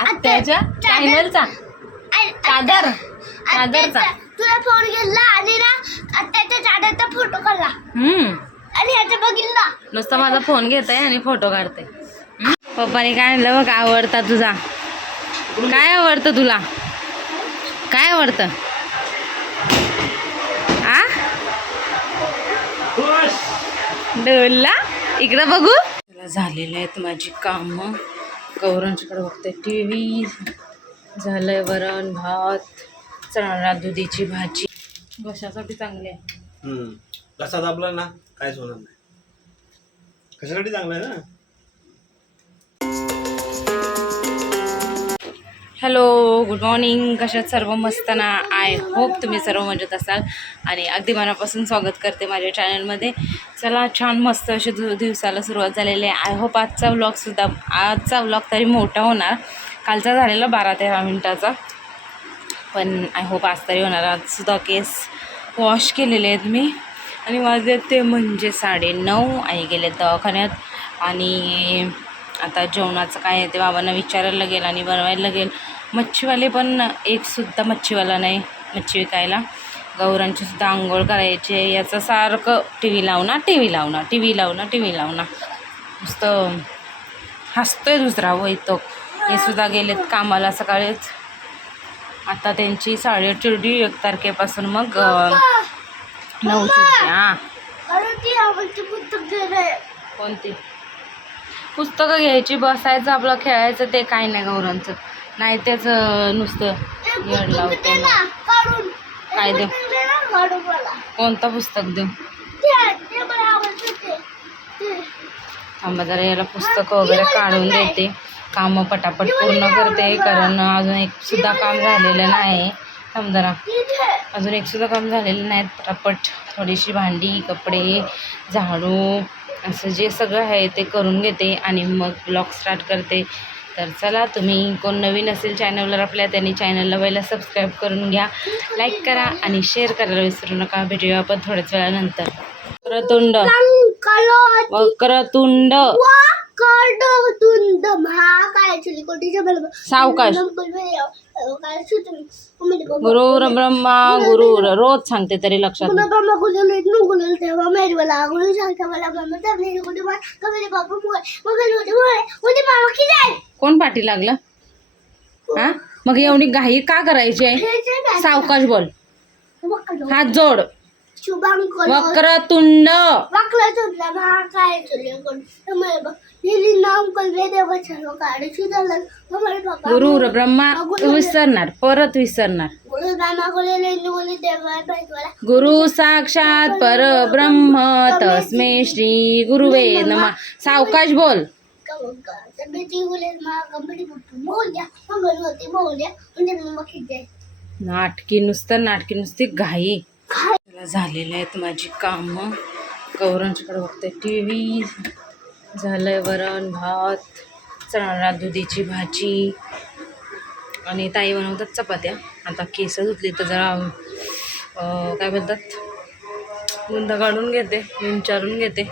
आत्याच्या चॅनलचा. चादर. चादरचा. तुला फोन घेतला आणि ना आत्याच्या चादरचा फोटो काढला. हम्म. आणि ह्याच्या बघितला नुसता माझा फोन घेत आहे आणि फोटो काढते? पप्पाने काय आणलं बघ आवडता तुझा. काय आवडतं तुला? काय आवडतं? आ? डोलला? इकडं बघू. झालेलं आहेत माझी कामं. गौरांच्याकडे बघते. टी व्ही झालंय वरण भात चणा दुधीची भाजी. घशासाठी चांगली आहे? हम्म. घसा दाबला ना? काहीच होणार नाही. कशासाठी चांगलं आहे ना? Hello good morning. कशात सर्व? मस्त ना आय होप तुम्ही सर्व मजेत असाल. आणि अगदी मनापासून स्वागत करते माझ्या चॅनलमध्ये चला छान मस्त अशी दु दिवसाला सुरुवात झालेली आहे. आय होप आजचा व्लॉगसुद्धा आजचा व्लॉग तरी मोठा होणार. कालचा झालेला बारा तेरा मिनटाचा. पण आय होप आज तरी होणार. आजसुद्धा केस वॉश केलेले आहेत मी. आणि वाजले ते म्हणजे साडेनऊ आई गेले दवाखान्यात. आणि आता जेवणाचं काय आहे ते बाबांना विचारायला लागेल आणि बनवायला लागेल. मच्छीवाले पण एकसुद्धा मच्छीवाला नाही मच्छी विकायला. गौरांची सुद्धा आंघोळ करायची आहे. याचं सारखं टी व्ही लावणार टी व्ही लावणार टी व्ही लावणार टी व्ही लावणार नुसतं हसतोय दुसरा वैतो हे सुद्धा गेलेत कामाला सकाळीच. आता त्यांची साडे चिरडी एक तारखेपासून मग नऊ चिरडी हां. कोणती? पुस्तकं घ्यायची बसायचं आपलं खेळायचं ते काय नाही गौरांचं. नाही त्याचं नुसतं येड लावते काय दे? कोणतं पुस्तक देऊ थांबा जरा याला पुस्तकं वगैरे काढून देते. कामं पटापट पूर्ण करते कारण अजून एक सुद्धा काम झालेलं नाही. तिथे अजून एक सुद्धा काम झालेलं नाही पटापट. थोडीशी भांडी कपडे झाडू असं जे सगळं आहे ते करून घेते आणि मग ब्लॉग स्टार्ट करते. तर चला तुम्ही कोण नवीन असेल चॅनलवर आपल्या त्यांनी चॅनलला पहिला सबस्क्राईब करून घ्या. लाईक करा आणि शेअर करायला विसरू नका. भेटूया आपण थोड्याच वेळानंतर. वक्रतुंड कालो तुंद महाकाय चली कोटीच्या बल सावकाश. काय गुरुर ब्रह्मा गुरुर रोज सांगते तरी लक्षात पुन्हा नाही. बाबा गुलल इथून गुलल तेव्हा. मेरी मला गुलल सांगता मला बाबा तर नाही कुठे मग कमी बाबा मुळे मग होते मुळे. मामा की जाय कोण पाठी लागलं? हा? मग एवढी घाई का करायची आहे? सावकाश बोल. हात जोड. शुभांकर वक्रतुंड. वाकला तुझला महाकाय चली कोण? गुरुर ब्रह्मा विसरणार परत विसरणार. गुरु साक्षात परब्रह्म तस्मे श्री गुरुवे नमा. सावकाश बोल. नाटकी नुसतं नाटकी नुसती घाई. झालेलं आहेत माझी कामं. गौरांच्याकडे बघते टी व्ही झालंय वरण भात चणा दुधीची भाजी आणि ताई बनवतात चपात्या. आता केस धुतली तर जरा काय म्हणतात गुंदा काढून घेते विचारून घेते.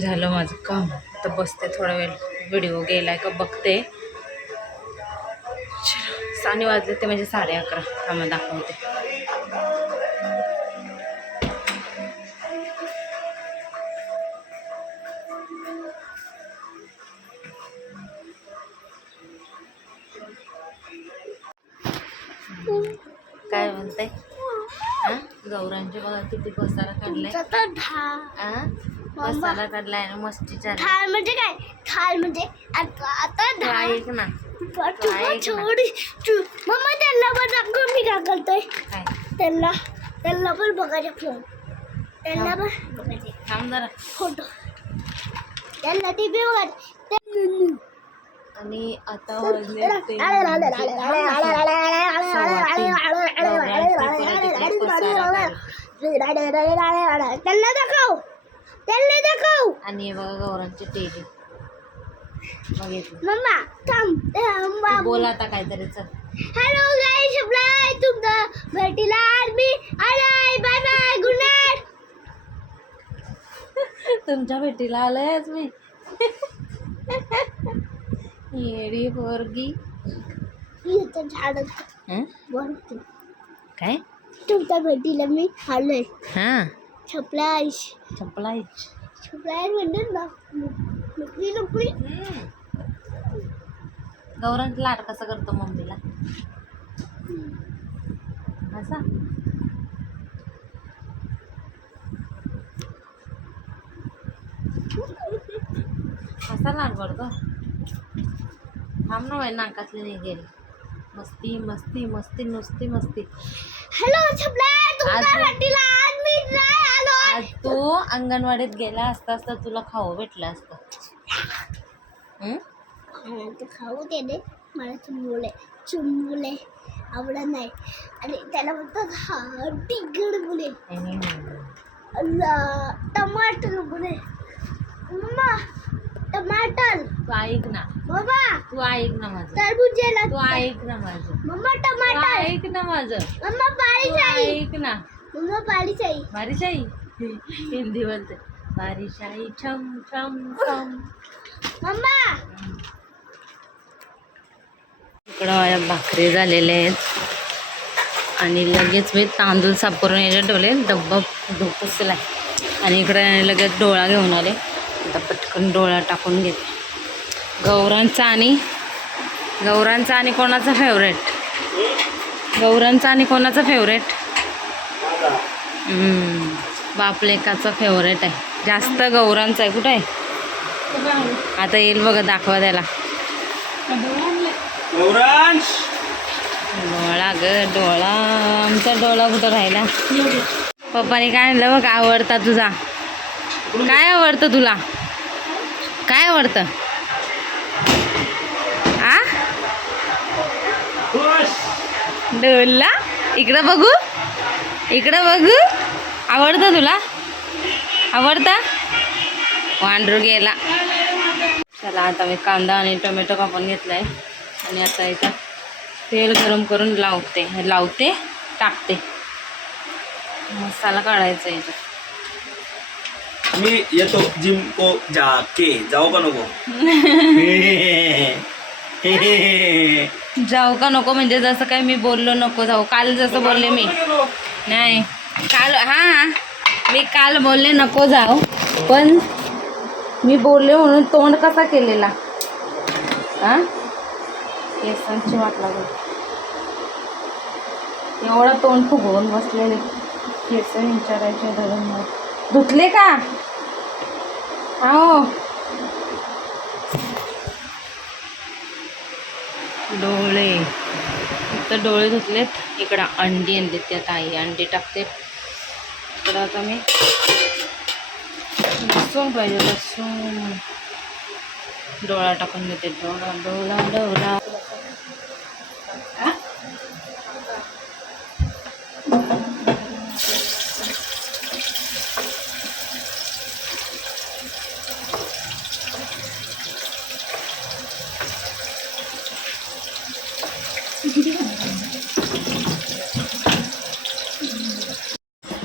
झालं माझं काम. तर बसते थोडा वेळ. व्हिडिओ गेलाय का बघते. साने वाजले ते म्हणजे साडे अकरा. आम्हाला दाखवते. काय म्हणते? हा गौरांचे बघा किती बसाला काढलाय. बसाला काढलाय आणि मस्ती चालली थाल म्हणजे काय? थाल म्हणजे आता आता धा ऐक ना. छोडी मम्मा त्यांना पण दाखव मी काय करतोय. काय? त्यांना त्यांना पण बघायचे फोन. त्यांना पण बघायचे. थांब जरा. फोटो. त्यांना टीव्ही बघायचे. आणि आता वाजले ते त्यांना दाखव त्यांना दाखव आणि हे बघा गौरांची टेली बघितलं. मम्मा थांब. तू बोल आता काहीतरी चल. हॅलो गाईस सप्लाय तुमचं भेटीला आर्मी. आलाय. बाय बाय गुड नाईट तुमच्या भेटीला आलोयच मी. हं? वरती. काय? तुमच्या भेटीला मी आलोय. हां. छपलायश चपलाईच छपलाय म्हणतात ना नोकरी नोकरी गौरव लाट कसा करतो मम्मीला? असा? कसा लाट पडतो थांब ना नाकातली नाही गेली. मस्ती मस्ती मस्ती नुसती मस्ती. हॅलो आज- तू अंगणवाडीत गेला असता तर तुला खाऊ भेटलं असतं. हं? खाऊ दे दे. मला चिंबुले चिंबुले आवडत नाही. आणि त्याला म्हणतात हा बुले टमाटर बुले मम्मा टमाटर. ऐक ना तू ऐक ना माझं. तू ऐक ना माझं. मम्मा टमाटर. ऐक ना माझं. मम्मा ऐक ना. मम्मा हिंदी बोलते. छम छम छम. मम्मा. इकडं माझ्या भाकरी झालेल्या आहेत. आणि लगेच मी तांदूळ साफ करून याच्यात ठेवले. डब्बा धुपुसला आणि इकडे लगेच डोळा घेऊन आले. आता पटकन डोळा टाकून घेते. गौरांचा आणि गौरांचा आणि कोणाचा फेवरेट गौरांचा आणि कोणाचा फेवरेट बापलेकाचा फेवरेट आहे. जास्त गौरांचा आहे. कुठं आहे? आता येईल बघा दाखवा त्याला. डोळा ग डोळा. आमचा डोळा कुठं राहिला? पप्पाने काय आणलं बघ आवडता तुझा. काय आवडतं तुला? काय आवडतं? डोला इकडं बघू. इकडं बघू. आवडतं तुला? आवडतं? वांडरू गेला. चला आता मी कांदा आणि टोमॅटो कापून घेतलाय. आणि आता इथं तेल गरम करून लावते. लावते टाकते. मसाला काढायचा याच्यात मी येतो जिम को जाके. जाऊ का नको? जाऊ का नको म्हणजे जसं काय मी बोललो नको जाऊ. काल जसं बोलले मी. नाही. काल हां मी काल बोलले नको जाऊ पण मी बोलले म्हणून तोंड कसा केलेला? हां? केसांची वाट लागली एवढा तोंड फुगवून बसलेले. केस विचारायचे धरून मग. धुतले का? हो डोळे. तर डोळे धुतलेत. इकडं अंडी आणलीत त्यात आई अंडी टाकते. इकडं आता मी लसूण पाहिजे लसूण. डोळा टाकून देते. डोळा डोळा डोळा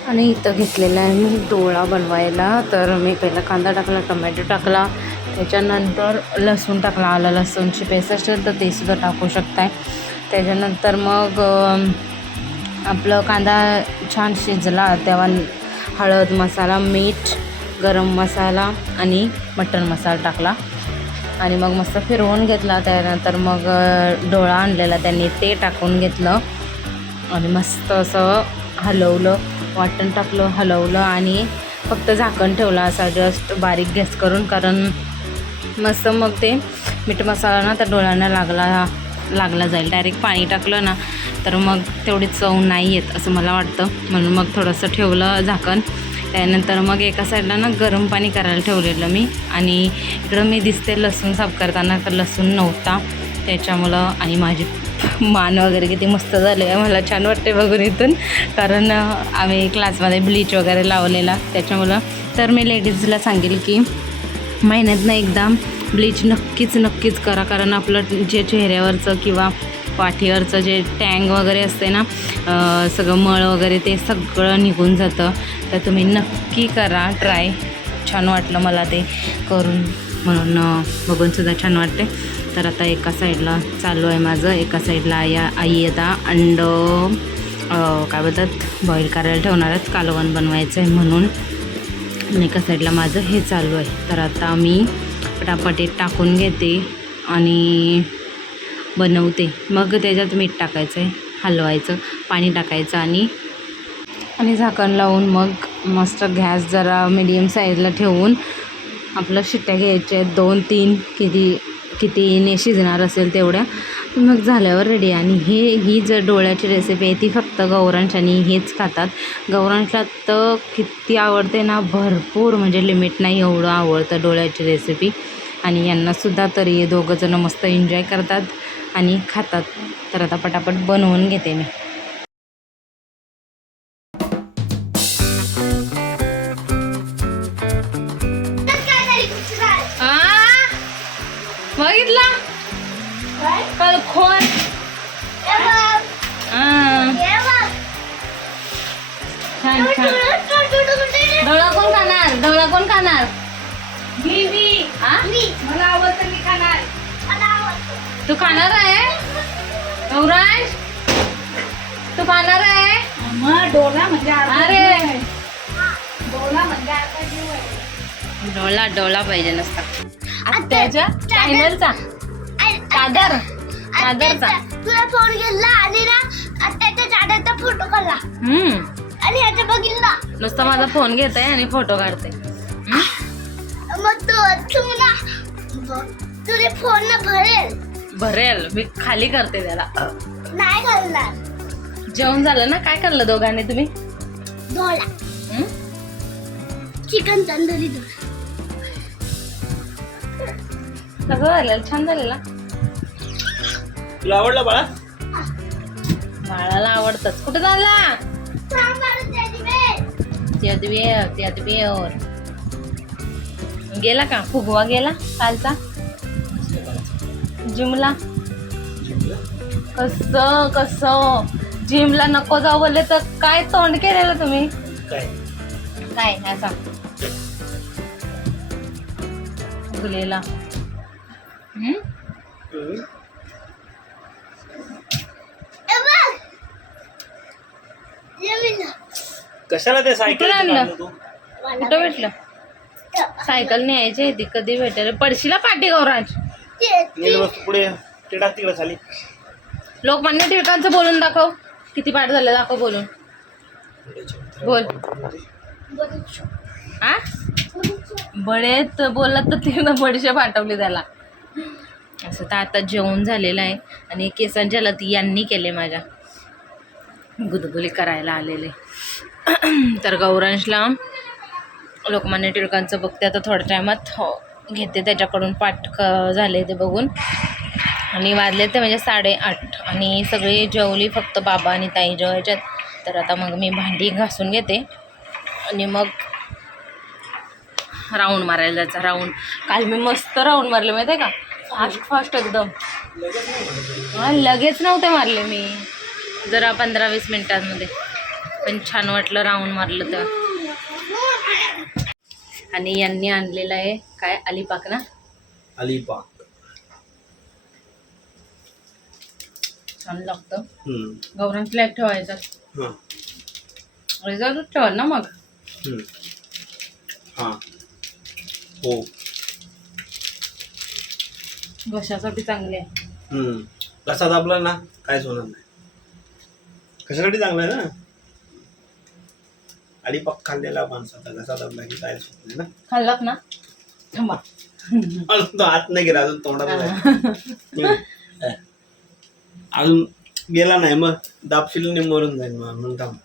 आणि इथं घेतलेला आहे. मी डोळा बनवायला तर मी पहिला कांदा टाकला टमॅटो टाकला. त्याच्यानंतर लसूण टाकला आलं लसूणची पेस्ट असेल तर ते सुद्धा टाकू शकताय. त्याच्यानंतर मग आपलं कांदा छान शिजला तेव्हा हळद मसाला मीठ गरम मसाला आणि मटण मसाला टाकला. आणि मग मस्त फिरवून घेतला. त्यानंतर मग डोळा आणलेला त्यांनी ते टाकून घेतलं. आणि मस्त असं हलवलं वाटण टाकलं हलवलं आणि फक्त झाकण ठेवलं. असा जस्ट बारीक गॅस करून कारण मस्त मग ते मीठ मसाला ना त्या डोळ्यांना लागला लागला जाईल. डायरेक्ट पाणी टाकलं ना तर मग तेवढी चव नाही येत असं मला वाटतं. म्हणून मग थोडंसं ठेवलं झाकण. त्यानंतर मग एका साईडला ना गरम पाणी करायला ठेवलेलं मी. आणि इकडं मी दिसते लसूण साफ करताना तर लसूण नव्हता. त्याच्यामुळं आणि माझी मान वगैरे किती मस्त झालं आहे. मला छान वाटते बघून इथून. कारण आम्ही क्लासमध्ये ब्लीच वगैरे लावलेला. त्याच्यामुळं तर मी लेडीजला सांगेल की महिन्यातनं एकदा ब्लीच नक्कीच नक्कीच करा. कारण आपलं जे चेहऱ्यावरचं किंवा पाठीवरचं जे टँग वगैरे असते ना सगळं मळ वगैरे ते सगळं निघून जातं. तर तुम्ही नक्की करा. ट्राय छान वाटलं मला ते करून. म्हणून बघूनसुद्धा छान वाटते तर आता एका साईडला चालू आहे माझं. एका साईडला आई आई आता अंड काय बोलतात बॉईल करायला ठेवणार आहेत कालवण बनवायचं आहे म्हणून. आणि एका साईडला माझं हे चालू आहे. तर आता मी पटापटीत टाकून घेते आणि बनवते. मग त्याच्यात मीठ टाकायचं आहे हलवायचं पाणी टाकायचं आणि आणि झाकण लावून मग मस्त गॅस जरा मिडियम साईजला ठेवून आपलं शिट्ट्या घ्यायच्या आहेत. दोन तीन किती कितीने शिजणार असेल तेवढ्या मग झाल्यावर रेडी आणि हे ही जर डोळ्याची रेसिपी आहे ती फक्त गौरांश आणि हेच खातात. गौरांशला तर किती आवडते ना भरपूर. म्हणजे लिमिट नाही एवढं आवडतं डोळ्याची रेसिपी आणि यांनासुद्धा तरी दोघंजणं मस्त एन्जॉय करतात आणि खातात. तर आता पटापट बनवून घेते मी. ढवळा कोण खाणार? ढवळा कोण खाणार? मी मी? मी. मला आवडतं मी खाणार. तू खाणार आहे? गौरांश तू खाणार आहे? अरे. डोळा डोळा पाहिजे नसता. आत्याच्या चॅनलचा चादर चादरचा तुला फोन घेतला आणि ना आणि त्याच्या चादरचा फोटो काढला. हम्म. आणि ह्याच्या बघितला नुसता माझा फोन घेते आणि फोटो काढते. मग तू तू ना तुझे फोन ना भरेल. भरेल. मी खाली करते त्याला. नाही घालणार. जेवण झालं ना? काय खाल्लं दोघांनी तुम्ही? धोला? चिकन तंदुरी धोला कसं झालेलं? छान झालेलं? तुला आवडला बाळा? बाळाला आवडतच. कुठं झाला त्यादवेर त्यादवेर गेला का? फुगवा गेला कालचा? जिमला? कस कस? जिमला नको जाऊ बोलले तर काय तोंड केलेलं तुम्ही? काय? काय? नाही सांग. फुगलेला. हम्म? हम्म. ए बघ जमीन कशाला ते सायकल कुठून आणलं? तू? कुठं भेटलं? सायकल न्यायची आहे ती कधी भेटेल. पडशीला पाठी गौराज वस्तू पुढे. ते टाक तिकडे खाली. लोकमान्य टिळकांचं बोलून दाखव. किती पाठ झालं दाखव बोलून. बोल. आ? बडेत बोलत तर तिनं बडीशे पाठवली त्याला. असं तर आता जेवण झालेलं आहे. आणि केसांच्या लती यांनी केले माझ्या. गुदगुली करायला आलेले. तर गौरांशला लोकमान्य टिळकांचं बघते आता थोड्या टायमात. हो घेते त्याच्याकडून पाठ क- झाले ते बघून. आणि वाजले ते म्हणजे साडेआठ. आणि सगळी जेवली फक्त बाबा आणि ताई जेवायच्यात. तर आता मग मी भांडी घासून घेते. आणि मग राऊंड मारायला जायचा. राऊंड. काल मी मस्त राऊंड मारले माहिती आहे का? फास्ट फास्ट एकदम. हां लगेच नव्हते मारले मी. जरा पंधरा वीस मिनटांमध्ये. पण छान वाटलं राऊंड मारलं तर आणि यांनी आणलेलं आहे काय? अलिपाक ना? अलिपाक छान लागतं. गौरव फ्लॅग ठेवायचा. रिझल्ट ठेवा ना मग. हा. हो. घशासाठी चांगले आहे. घसा दाबला ना काहीच होणार नाही. कशासाठी चांगलं आहे ना? अलिपाक खाल्लेला माणसाचा घसा दाबला की होत नाही ना? खाल्लात ना? थांबा. अजून तो आत नाही गेला अजून तोंडात. अजून गेला नाही मग दाबशील आणि मरून जाईल मग म्हणून थांब.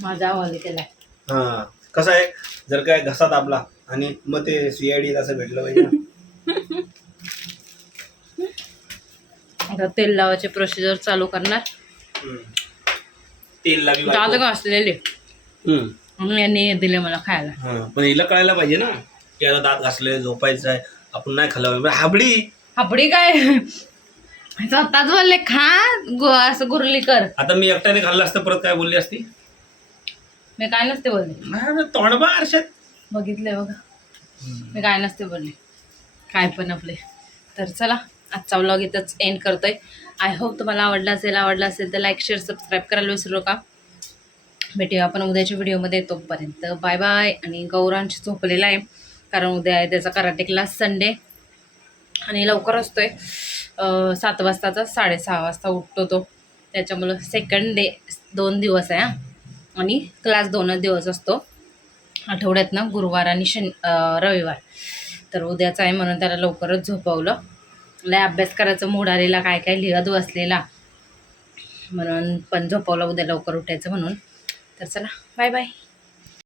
माझा आवाज केलाय हा. कसं आहे? जर काय घसा दाबला आणि मग ते सीआयडी असं भेटलं पाहिजे ना. आता तेल लावायचे प्रोसिजर चालू करणार. तेल लावी बायको. घासलेले. म्हणून यांनी दिले मला खायला. हा पण हिला कळायला पाहिजे ना की आता दात घासले झोपायचं आहे आपण नाही खाल्लं पाहिजे. हाबडी. हापडी काय? स्वतःच बोलले खा गो असं गुरली कर. आता मी एकट्याने खाल्लं असतं परत काय बोलली असती? मी काय नसते बोलले. नाही तोंड बा आरशात. बघितले बघा. मी काय नसते बोलले. काय पण आपले. तर चला. आजचा व्लॉग इथंच एंड करतो आहे आय होप तुम्हाला आवडला असेल आवडला असेल तर लाईक शेअर सबस्क्राईब करायला विसरू नका. भेटूया आपण उद्याच्या व्हिडिओमध्ये तोपर्यंत बाय बाय आणि गौरांश झोपलेला आहे कारण उद्या आहे त्याचा कराटे क्लास संडे आणि लवकर असतो आहे सात वाजताचा साडेसहा वाजता उठतो तो. त्याच्यामुळं सेकंड डे दोन दिवस आहे आणि क्लास दोनच दिवस असतो. आठवड्यातनं गुरुवार आणि शन रविवार. तर उद्याचं आहे म्हणून त्याला लवकरच झोपवलं. लय अभ्यास करायचं मूड आलेला काय काय लिहत बसलेला. म्हणून पण झोपवलं उद्या लवकर उठायचं म्हणून. तर चला बाय बाय.